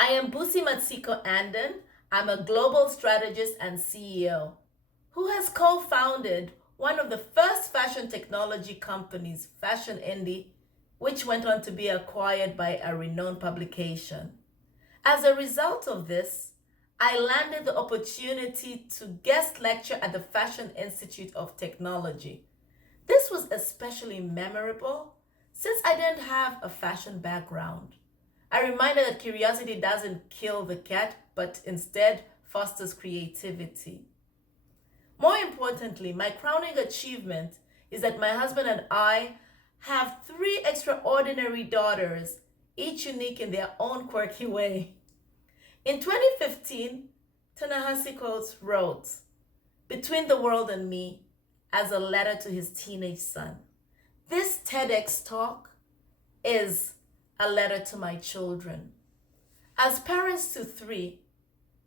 I am Busie Matsiko Andan. I'm a global strategist and CEO who has co-founded one of the first fashion technology companies, Fashion Indie, which went on to be acquired by a renowned publication. As a result of this, I landed the opportunity to guest lecture at the Fashion Institute of Technology. This was especially memorable since I didn't have a fashion background. I reminded that curiosity doesn't kill the cat, but instead fosters creativity. More importantly, my crowning achievement is that my husband and I have three extraordinary daughters, each unique in their own quirky way. In 2015, Ta-Nehisi Coates wrote, "Between the world and me," as a letter to his teenage son. This TEDx talk is a letter to my children. As parents to three,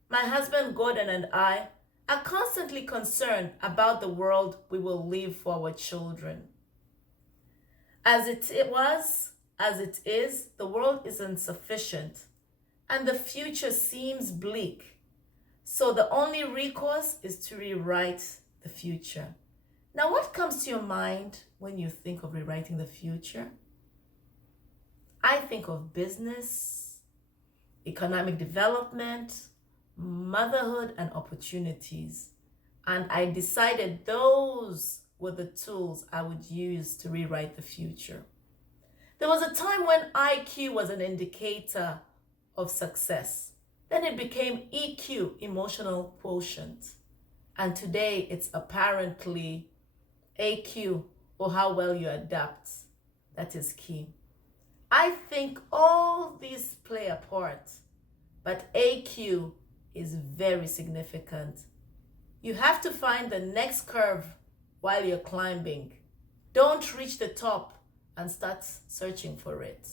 my husband Gordon and I are constantly concerned about the world we will leave for our children. As it is, the world is insufficient and the future seems bleak. So the only recourse is to rewrite the future. Now, what comes to your mind when you think of rewriting the future? I think of business, economic development, motherhood, and opportunities. And I decided those were the tools I would use to rewrite the future. There was a time when IQ was an indicator of success. Then it became EQ, emotional quotient. And today it's apparently AQ, or how well you adapt. That is key. I think all these play a part, but AQ is very significant. You have to find the next curve while you're climbing. Don't reach the top and start searching for it.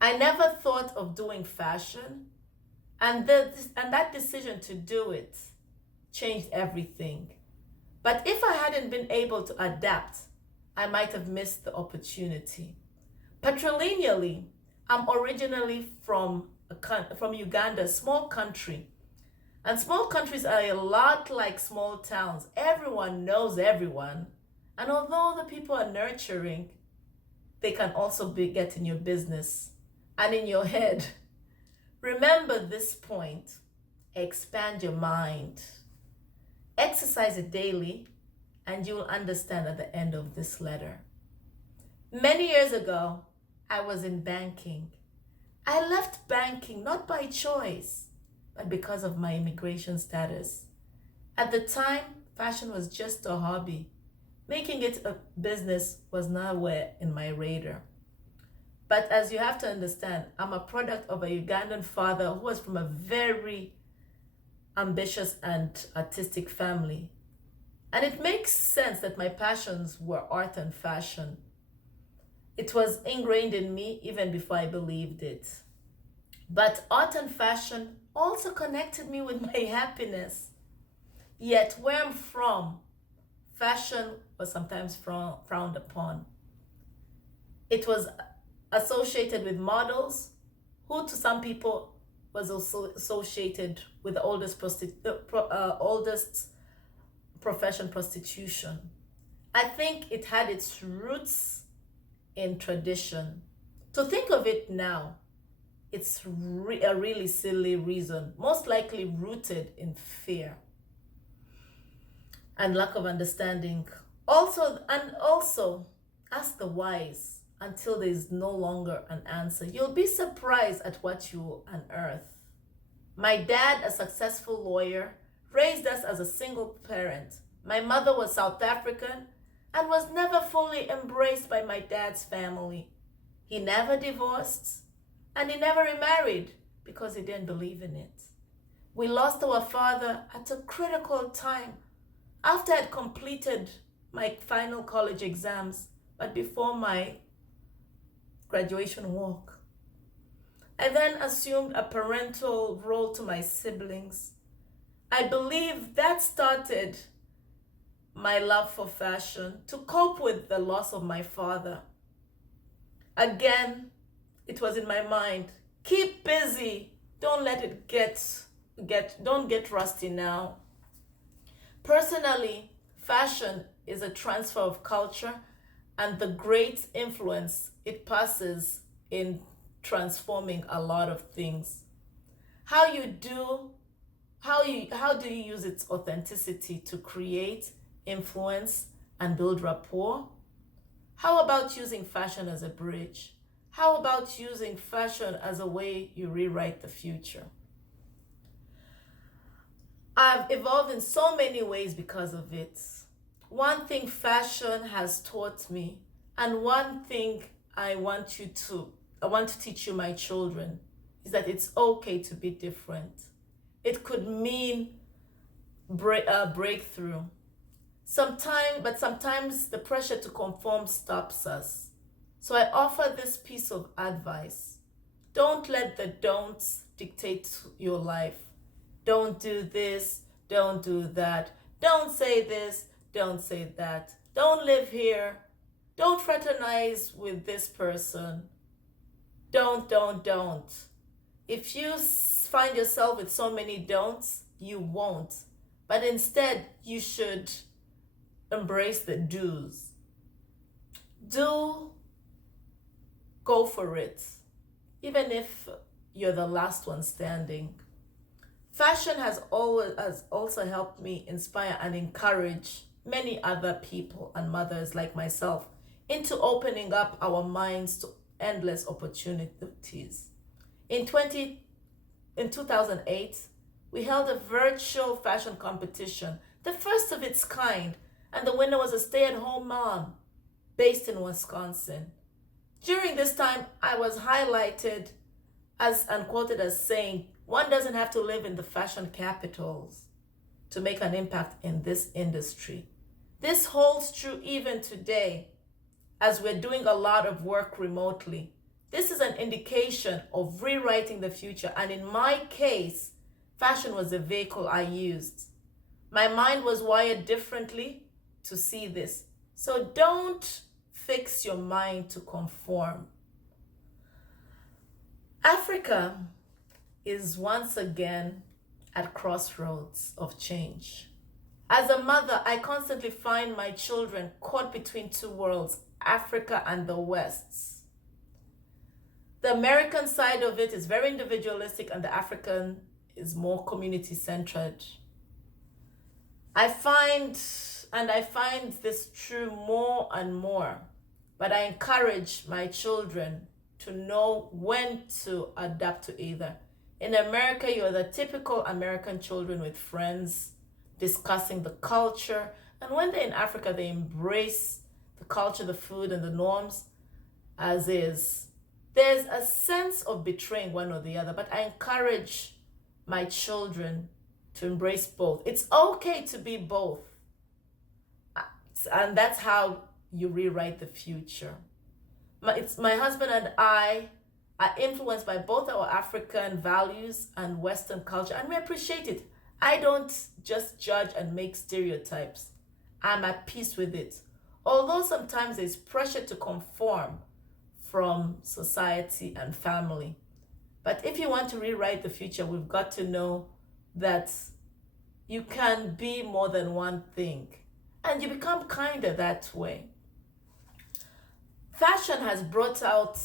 I never thought of doing fashion, and that decision to do it changed everything. But if I hadn't been able to adapt, I might have missed the opportunity. Patrilineally, I'm originally from Uganda, a small country. And small countries are a lot like small towns. Everyone knows everyone. And although the people are nurturing, they can also get in your business and in your head. Remember this point. Expand your mind. Exercise it daily, and you will understand at the end of this letter. Many years ago, I was in banking. I left banking not by choice, but because of my immigration status. At the time, fashion was just a hobby. Making it a business was nowhere in my radar. But as you have to understand, I'm a product of a Ugandan father who was from a very ambitious and artistic family. And it makes sense that my passions were art and fashion. It was ingrained in me even before I believed it. But art and fashion also connected me with my happiness. Yet where I'm from, fashion was sometimes frowned upon. It was associated with models, who to some people was also associated with the oldest profession, prostitution. I think it had its roots in tradition. To think of it now, it's a really silly reason, most likely rooted in fear and lack of understanding. Also, ask the wise until there is no longer an answer. You'll be surprised at what you unearth. My dad, a successful lawyer, raised us as a single parent. My mother was South African and was never fully embraced by my dad's family. He never divorced and he never remarried because he didn't believe in it. We lost our father at a critical time after I had completed my final college exams, but before my graduation walk. I then assumed a parental role to my siblings. I believe that started my love for fashion to cope with the loss of my father. Again, it was in my mind, keep busy Don't let it don't get rusty now. Personally, fashion is a transfer of culture and the great influence it passes in transforming a lot of things. How you do how do you use its authenticity to create, influence, and build rapport? How about using fashion as a bridge? How about using fashion as a way you rewrite the future? I've evolved in so many ways because of it. One thing fashion has taught me, and one thing I want to teach you, my children, is that it's okay to be different. It could mean breakthrough. Sometimes the pressure to conform stops us. So I offer this piece of advice. Don't let the don'ts dictate your life. Don't do this, don't do that. Don't say this, don't say that. Don't live here. Don't fraternize with this person. Don't. If you find yourself with so many don'ts, you won't. But instead, you should embrace the do's. Go for it, even if you're the last one standing. Fashion has also helped me inspire and encourage many other people and mothers like myself into opening up our minds to endless opportunities. In 2008, we held a virtual fashion competition, the first of its kind, and the winner was a stay-at-home mom based in Wisconsin. During this time, I was highlighted as and quoted as saying, one doesn't have to live in the fashion capitals to make an impact in this industry. This holds true even today as we're doing a lot of work remotely. This is an indication of rewriting the future, and in my case, fashion was the vehicle I used. My mind was wired differently to see this. So don't fix your mind to conform. Africa is once again at crossroads of change. As a mother, I constantly find my children caught between two worlds, Africa and the West. The American side of it is very individualistic, and the African is more community-centered. I find this true more and more, but I encourage my children to know when to adapt to either. In America, you're the typical American children with friends discussing the culture, and when they're in Africa, they embrace the culture, the food, and the norms as is. There's a sense of betraying one or the other, but I encourage my children to embrace both. It's okay to be both. And that's how you rewrite the future. My husband and I are influenced by both our African values and Western culture, and we appreciate it. I don't just judge and make stereotypes. I'm at peace with it. Although sometimes there's pressure to conform from society and family. But if you want to rewrite the future, we've got to know that you can be more than one thing, and you become kinder that way. Fashion has brought out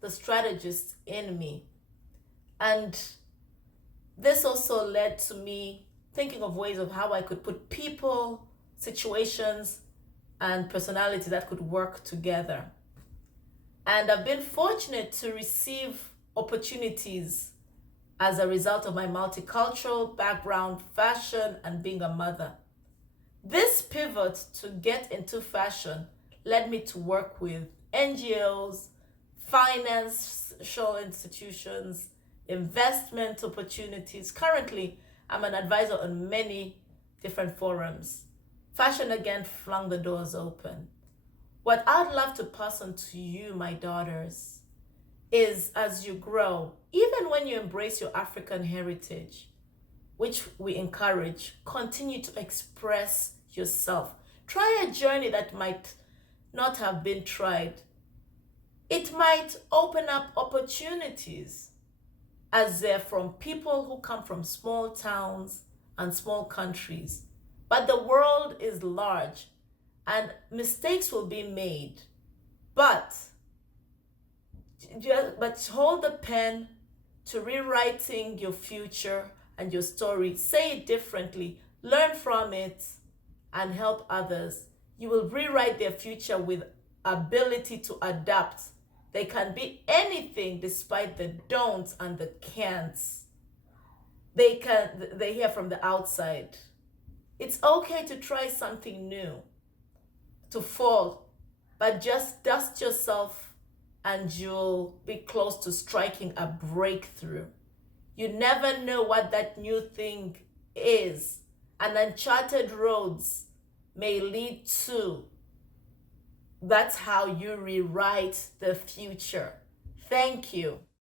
the strategist in me, and this also led to me thinking of ways of how I could put people, situations, and personality that could work together. And I've been fortunate to receive opportunities as a result of my multicultural background, fashion, and being a mother. This pivot to get into fashion led me to work with NGOs, financial institutions, investment opportunities. Currently, I'm an advisor on many different forums. Fashion again flung the doors open. What I'd love to pass on to you, my daughters, is as you grow, even when you embrace your African heritage, which we encourage, continue to express yourself. Try a journey that might not have been tried. It might open up opportunities. as they're from people who come from small towns and small countries. But the world is large and mistakes will be made. But hold the pen to rewriting your future and your story. Say it differently, learn from it, and help others. You will rewrite their future with ability to adapt. They can be anything despite the don'ts and the can'ts. They hear from the outside. It's okay to try something new, to fall, but just dust yourself and you'll be close to striking a breakthrough. You never know what that new thing is, and uncharted roads may lead to. That's how you rewrite the future. Thank you.